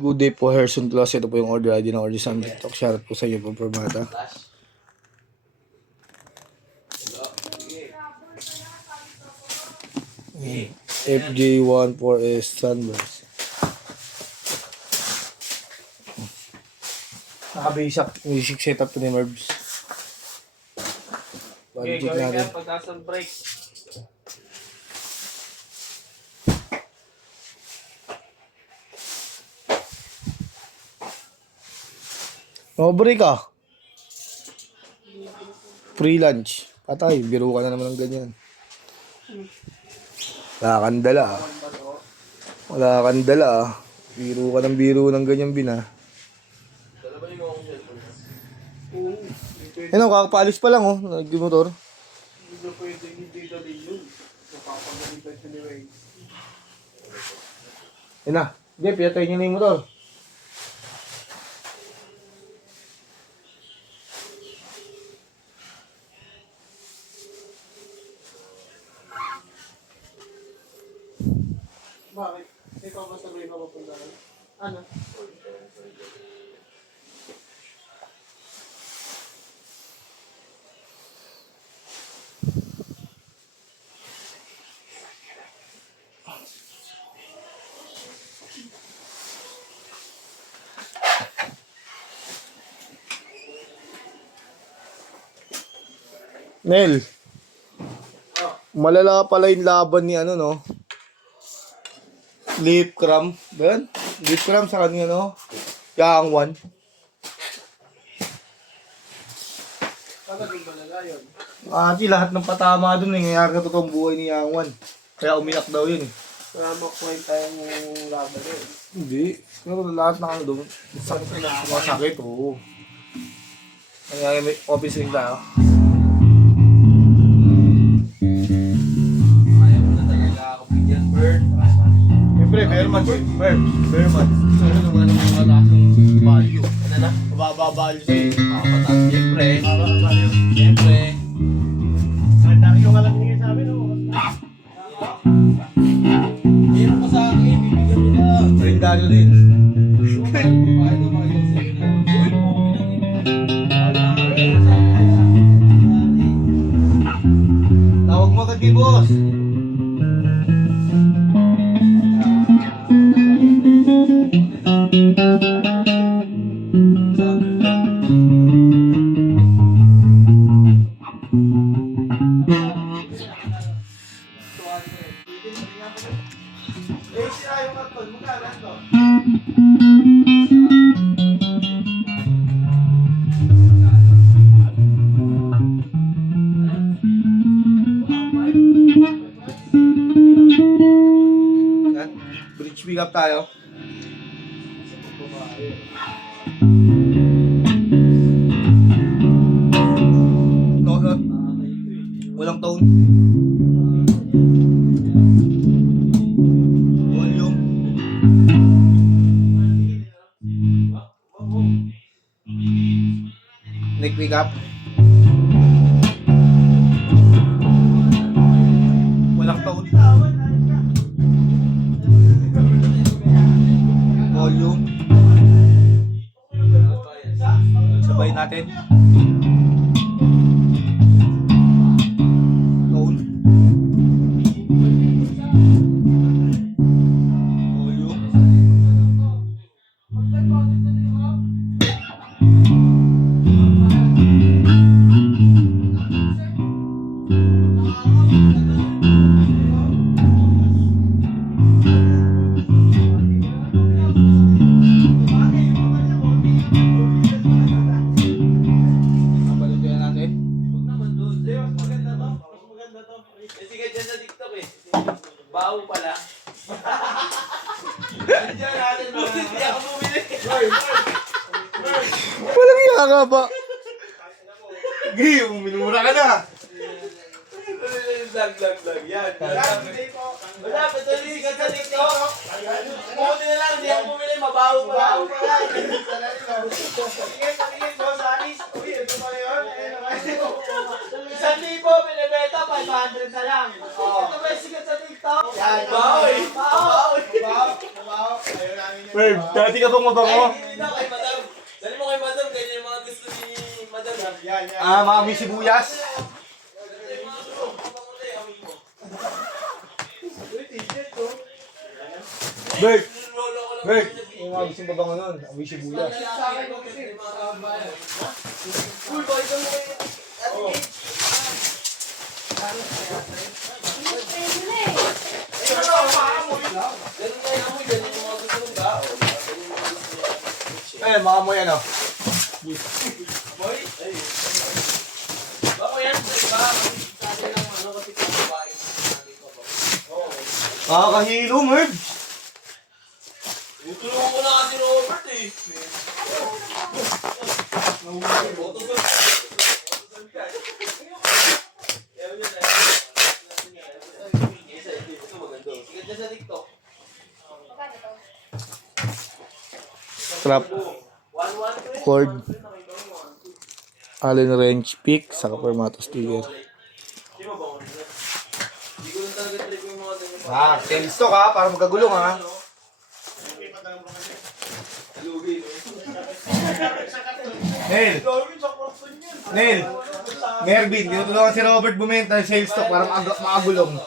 Good day po, Herson Plus. Ito po yung order ID ng order sa amin TikTok. Shoutout po sa inyo po, Permata. FJ14S Sunburst. Naka-basic setup to ni Merbs. Okay, gawin ka pagtaas ng break. Break ka. Free lunch. Patay, biro ka na naman ng ganyan. Wala kang dala. Wala kang dala. Biro ka ng biro ng ganyan bina. Dala ba yung akong cellphone? Ano, kakapaalis pa lang nag-motor. Hindi na pwede hindi dali yun. Napapagalitan siya ni Ray. Yan na. Hindi, pinatay niya na yung motor. Bakit? Ikaw ba sabay na mapuntahan? Ano? Nel. Malala pala yung laban ni Lip Cram. Ba yan? Lip Cram sa kanya, Yang One. Talagang balala yun. Lahat ng patama dun nangyayari sa totoong buhay ni Yang One. Kaya umiyak daw yun Kaya makuhain tayong laban yun. Hindi. Pero lahat na doon. Masakit, oo. Nangyayari may office ring tayo. Ayaw mo na talaga ako bigyan, Bert. Siyempre, Bearman. Bearman. Ano naman ang mga lasang value? Ano na? Mababa value sa'yo. Mapataas. Siyempre. Siyempre. Yung alam niya sa amin, Meron pa sa akin. Bibigyan nila. Trendado din. Tawag mo agad kay boss. Bridge pick up tayo. Walang tone. Volume. Neck pick up. Walang tone. Volume. Sabay natin. Tone. Volume. Sige, dyan sa TikTok Bawo pala. Dyan natin. Hindi ako bumili. Walang iya ka ba? Gay, minura ka na. Vlog. Yan. Wala, patuloy sikat sa TikTok. Buti na lang, hindi ako bumili. Mabaho pala. Sige, boss, Anis. Uy, ito pala yun. 1,000, pinibeta, 500 na lang. Ito ba yung sikat sa TikTok? Yan. Baho. Merv, Pwede ka bang mabango? Ay, hindi na kay madam. Dali mo kay madam, ganyan yung mga gusto ni madam. Yan. Maamoy sibuyas. Ito yung mga gusto. Mabango na yung amoy mo. Bert! Lolo ko lang. Bert! Yung mga gusto mabango nun. Amoy sibuyas. Uy, bakit mo kayo? Ganun na yung amoy, ganun yung mga gusto ng tao. Ganun yung mga gusto niya. Ayun, maamoy ano. Boy, ay. Bako yan, iba. Kasi lang ano, kasi kung babae natin ko ba? Nakakahilo, Merv. Tutulungan ko na kasi Robert eh. Trap. Cord. Allen wrench pick. Saka permato sticker. Tail stock ha. Para magkagulong ha. Neil. Neil. Mervin. Tinutulungan si Robert bumenta ng sales stock para makagulong.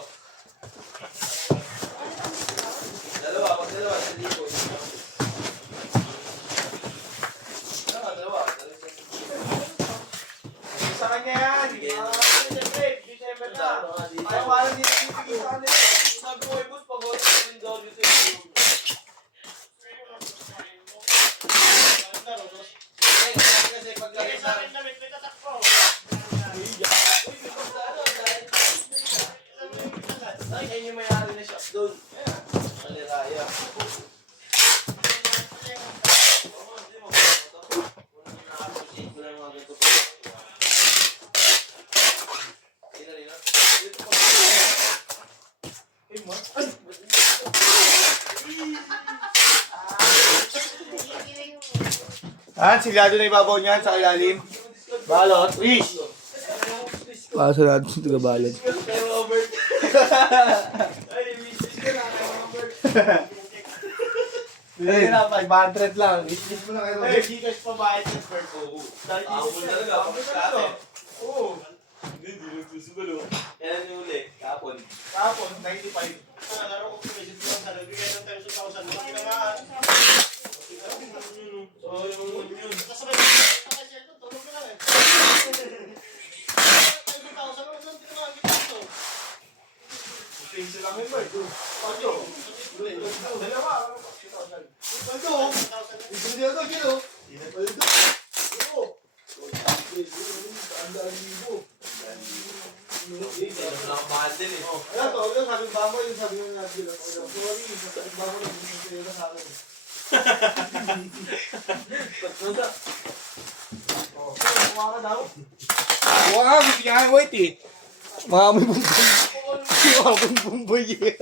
Sa kanya yan. December na. Ayaw parang hindi nagpipigil sa kanila. Sabi ko kay boss, pag-order ko yung WC. Kasi paglagay sa akin, ay, yan yung may-ari na shop doon. Maliraya. Silyado na ibabaw niyan sa ilalim. Balot. Wish! Paso natin sa tigabalot. Kay Robert. Ay, wishes ko na kay Robert. Hindi na, 500 lang. Wish mo na kayo. Ay, Gcash pa bayad ng Bert. Amon talaga, kapag kate. Oo. Hindi nagsusugulo. Kailan yung uli? Kapon. Tapos, 95. Nalaro ko sa message lang sa nagbigay ng 10,000. Laki na nga. Oh, yung yun. Kasabay ko sa cellphone, tulog ka lang eh. 10,000 lang, saan tinamaan kita ito? Piso lang yun, Bert. Pacho. Dalawa. Pacho. Isang dito, kilo. Ayan to, yun, sabi ba mo, yung sabi mo na nabila ko. Sorry, sabi ba mo, nabila ko sa akin. Oh, kuha ka daw. Wow, gusto niya ang white eh. Maamoy bumboy. Maamoy bumboy eh.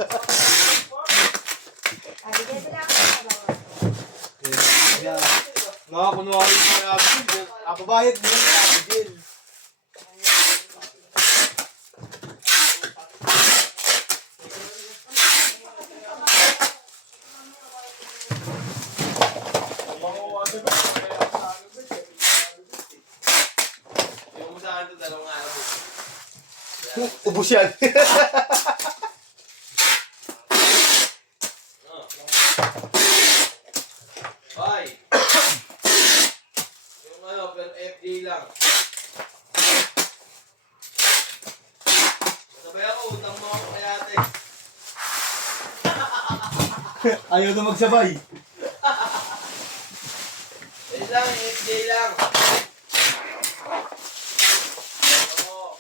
Mga kunwari yung mga abigil. Pabayad mo yung abigil. Yung sa akin ito, dalawang araw. Ubus yan. Hoy! Yung ano, pero FD lang. Sabay ako, utang mo ako kay ate. Ayaw na magsabay. Wait lang, FD lang. Oo.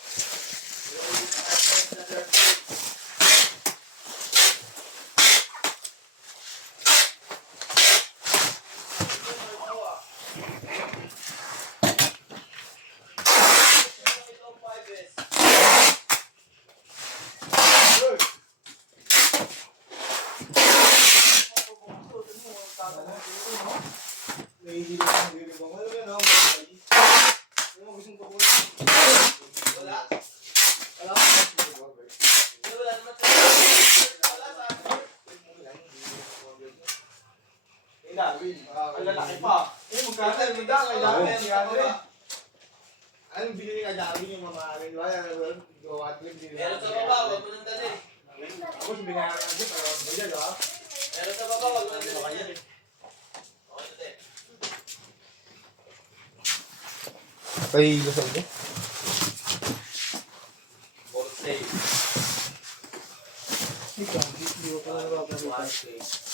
Wala. Wala naman tayo. Wala sa akin. Ang lalaki pa. Magkano yung muda? Kailangan yan. Anong binili ka dami yung mamahalin? Gawa at binili. Meron sa baba, wag mo nang dali. Tapos binayaran natin para magbayad ha. Meron sa baba, wag mo nang dali. Okay, ate. Kay lusog niya. Ball save. Hindi ko pa nababalik. 1K.